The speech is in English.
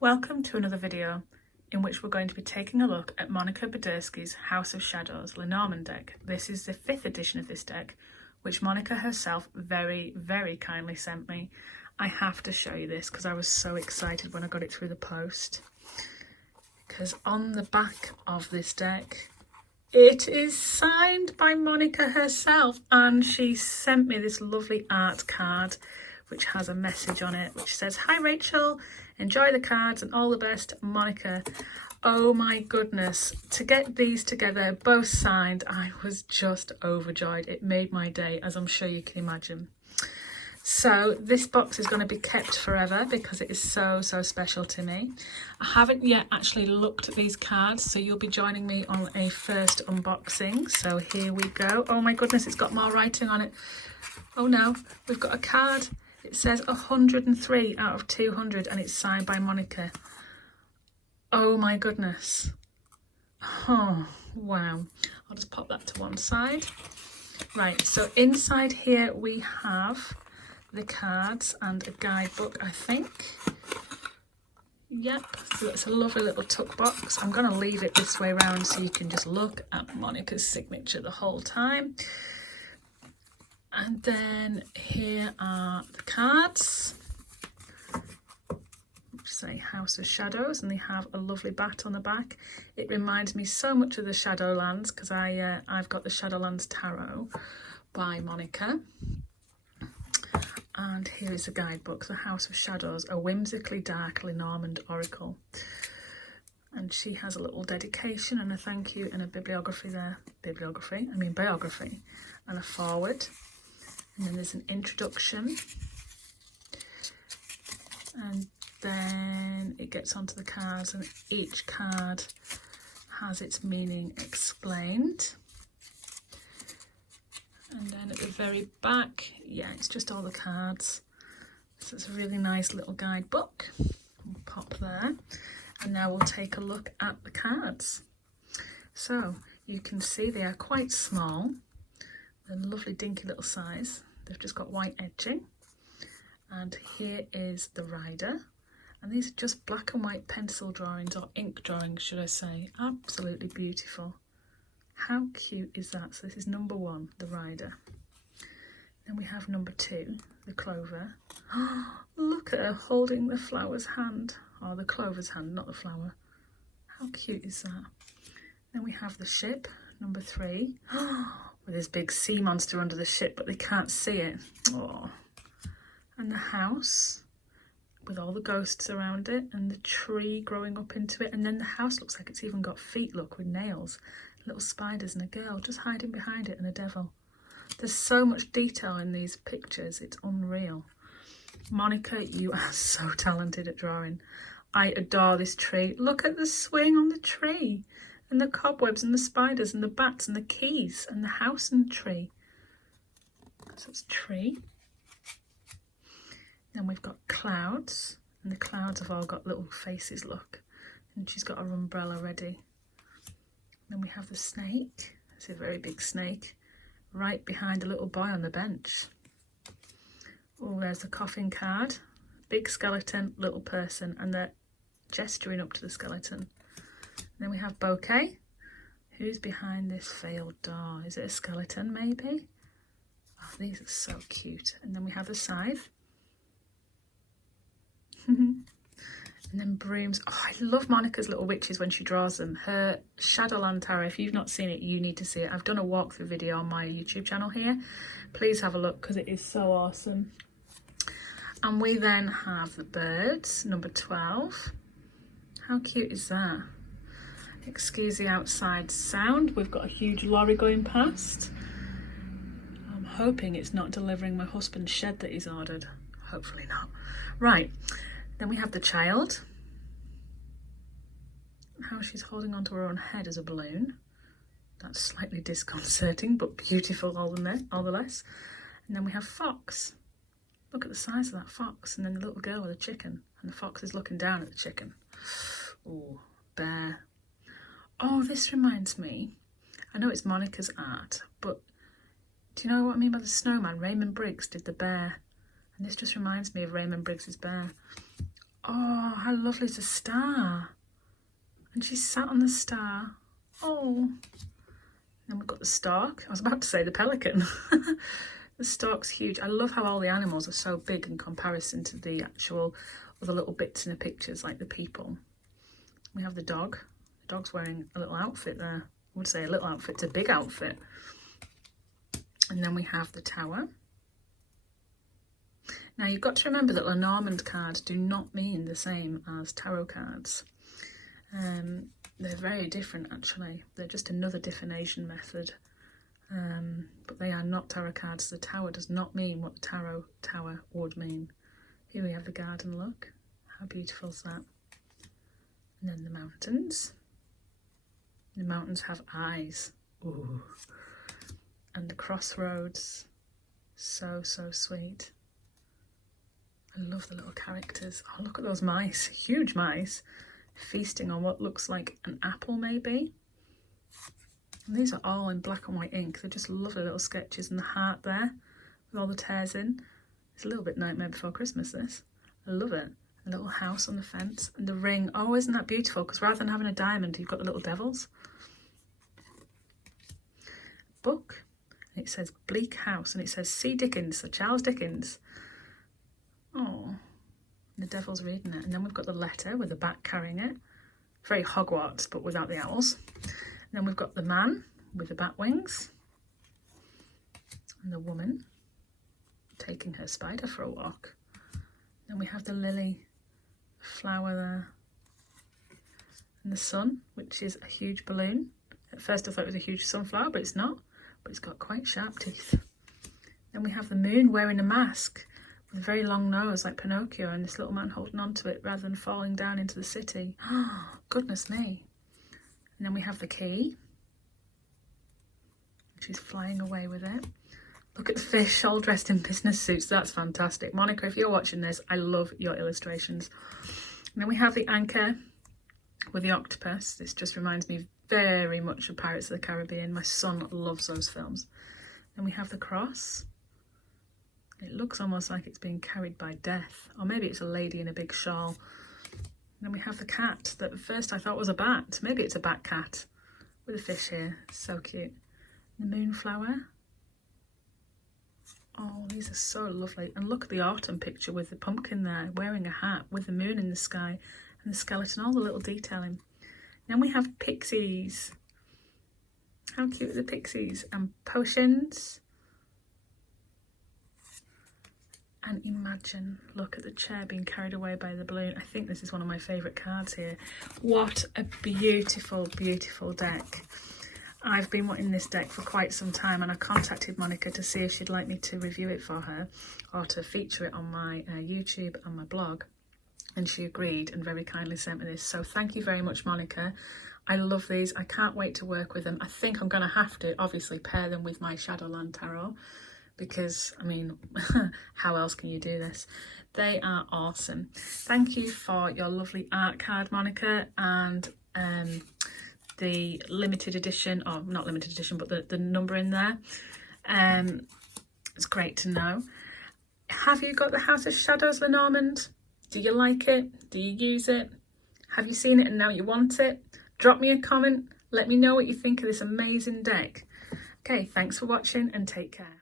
Welcome to another video in which we're going to be taking a look at Monica Bodirsky's House of Shadows Lenormand deck. This is the 5th edition of this deck, which Monica herself very kindly sent me. I have to show you this because I was so excited when I got it through the post. Because on the back of this deck, it is signed by Monica herself, and she sent me this lovely art card which has a message on it which says, "Hi Rachel, enjoy the cards and all the best, Monica." Oh my goodness, to get these together, both signed, I was just overjoyed. It made my day, as I'm sure you can imagine. So this box is going to be kept forever because it is so special to me. I haven't yet actually looked at these cards, so you'll be joining me on a first unboxing. So here we go. Oh my goodness, it's got more writing on it. Oh no, we've got a card. It says 103 out of 200 and it's signed by Monica. Oh my goodness. Oh, wow. I'll just pop that to one side. Right, so inside here we have the cards and a guidebook, I think. Yep, so it's a lovely little tuck box. I'm going to leave it this way around so you can just look at Monica's signature the whole time. And then here are the cards, which say House of Shadows, and they have a lovely bat on the back. It reminds me so much of the Shadowlands because I've got the Shadowlands Tarot by Monica. And here is a guidebook, The House of Shadows, a whimsically dark Lenormand oracle. And she has a little dedication and a thank you and a bibliography there. Biography. And a forward. And then there's an introduction. And then it gets onto the cards, and each card has its meaning explained. And then at the very back, yeah, it's just all the cards. So it's a really nice little guidebook. We'll pop there. And now we'll take a look at the cards. So you can see they are quite small. They're a lovely dinky little size. They've just got white edging. And here is the rider. And these are just black and white pencil drawings, or ink drawings, should I say. Absolutely beautiful. How cute is that? So this is number 1, the rider. Then we have number 2, the clover. Oh, look at her holding the flower's hand. Or the clover's hand, not the flower. How cute is that? Then we have the ship, number 3. Oh, with this big sea monster under the ship, but they can't see it. Oh. And the house with all the ghosts around it and the tree growing up into it. And then the house looks like it's even got feet, look, with nails. Little spiders and a girl just hiding behind it and a devil. There's so much detail in these pictures, it's unreal. Monica, you are so talented at drawing. I adore this tree. Look at the swing on the tree and the cobwebs and the spiders and the bats and the keys and the house and the tree. So it's tree. Then we've got clouds, and the clouds have all got little faces, look. And she's got her umbrella ready. Then we have the snake. It's a very big snake right behind a little boy on the bench. Oh, there's the coffin card. Big skeleton, little person, and they're gesturing up to the skeleton. Then we have bouquet. Who's behind this failed door? Is it a skeleton, maybe? Oh, these are so cute. And then we have the scythe. And then brooms. Oh, I love Monica's little witches when she draws them. Her Shadowland Tarot, if you've not seen it, you need to see it. I've done a walkthrough video on my YouTube channel here. Please have a look because it is so awesome. And we then have the birds, number 12. How cute is that? Excuse the outside sound. We've got a huge lorry going past. I'm hoping it's not delivering my husband's shed that he's ordered. Hopefully not. Right. Then we have the child. How she's holding onto her own head as a balloon. That's slightly disconcerting, but beautiful all the less. And then we have fox. Look at the size of that fox. And then the little girl with a chicken. And the fox is looking down at the chicken. Oh, bear. Oh, this reminds me. I know it's Monica's art, but do you know what I mean by the snowman? Raymond Briggs did the bear. And this just reminds me of Raymond Briggs's bear. Oh, how lovely is a star. And she's sat on the star. Oh. Then we've got the stork. I was about to say the pelican. The stork's huge. I love how all the animals are so big in comparison to the actual other little bits in the pictures, like the people. We have the dog. The dog's wearing a little outfit there. I would say a little outfit, it's a big outfit. And then we have the tower. Now you've got to remember that Lenormand cards do not mean the same as tarot cards. They're very different actually. They're just another divination method. But they are not tarot cards. The tower does not mean what the tarot tower would mean. Here we have the garden look. How beautiful is that? And then the mountains. The mountains have eyes. Ooh. And the crossroads. So, so sweet. I love the little characters. Oh, look at those mice. Huge mice. Feasting on what looks like an apple maybe. And these are all in black and white ink. They're just lovely little sketches. And the heart there with all the tears in. It's a little bit Nightmare Before Christmas, this. I love it. A little house on the fence. And the ring. Oh, isn't that beautiful? Because rather than having a diamond, you've got the little devils. Book. And it says Bleak House. And it says C. Dickens. So Charles Dickens. Oh. The devil's reading it. And then we've got the letter with the bat carrying it. Very Hogwarts, but without the owls. And then we've got the man with the bat wings. And the woman taking her spider for a walk. Then we have the lily flower there. And the sun, which is a huge balloon. At first I thought it was a huge sunflower, but it's not. But it's got quite sharp teeth. Then we have the moon wearing a mask with a very long nose like Pinocchio, and this little man holding on to it rather than falling down into the city. Oh, goodness me. And then we have the key. She's flying away with it. Look at the fish all dressed in business suits. That's fantastic. Monica, if you're watching this, I love your illustrations. And then we have the anchor with the octopus. This just reminds me very much of Pirates of the Caribbean. My son loves those films. Then we have the cross. It looks almost like it's being carried by death. Or maybe it's a lady in a big shawl. Then we have the cat that at first I thought was a bat. Maybe it's a bat cat with a fish here. So cute. The moonflower. Oh, these are so lovely. And look at the autumn picture with the pumpkin there, wearing a hat with the moon in the sky and the skeleton, all the little detailing. Then we have pixies. How cute are the pixies? And potions. And imagine, look at the chair being carried away by the balloon. I think this is one of my favourite cards here. What a beautiful, beautiful deck. I've been wanting this deck for quite some time, and I contacted Monica to see if she'd like me to review it for her or to feature it on my YouTube and my blog. And she agreed and very kindly sent me this. So thank you very much, Monica. I love these. I can't wait to work with them. I think I'm going to have to obviously pair them with my Shadowland Tarot, because, I mean, how else can you do this? They are awesome. Thank you for your lovely art card, Monica, and the limited edition, or not limited edition, but the number in there. It's great to know. Have you got the House of Shadows, Lenormand? Do you like it? Do you use it? Have you seen it and now you want it? Drop me a comment. Let me know what you think of this amazing deck. Okay, thanks for watching and take care.